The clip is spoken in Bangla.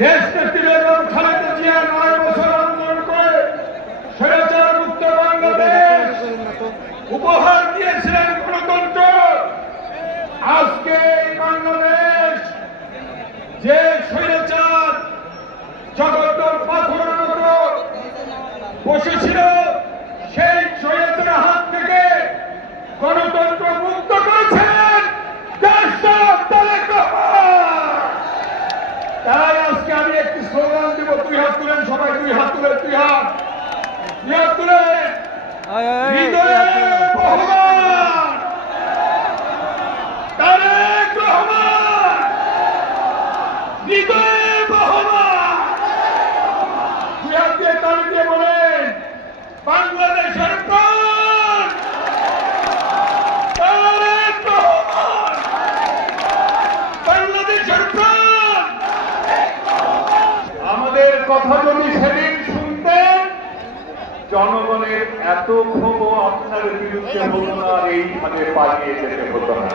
দেশনেত্রী বেগম খালেদা জিয়া 9 বছর আন্দোলন করে স্বৈরাচার মুক্ত বাংলাদেশ উপহার দিয়েছিলেন গণতন্ত্র। আজকে এই বাংলাদেশ যে স্বৈরাচার জগদ্দল পাথরের মতো বসেছিল, সেই স্বৈরাচারের হাত থেকে গণতন্ত্র মুক্ত করেছেন তারেক রহমান। তাই আজকে আমি একটি স্লোগান দিব, 2 হাত তুলেন সবাই, 2 হাত তুলেন, 2 হাত তুলেন। হৃদয়ে রহমান, তারেক রহমান, হৃদয়ে রহমান। 2 হাত দিয়ে তালি দিয়ে বলেন, বাংলাদেশের প্রাণ তারেক রহমান, বাংলাদেশের প্রাণ। আমাদের কথা যদি সেদিন শুনতেন, জনগণের এত ক্ষোভ আপনার বিরুদ্ধে হতো না, এইভাবে পালিয়ে যেতে হতো না।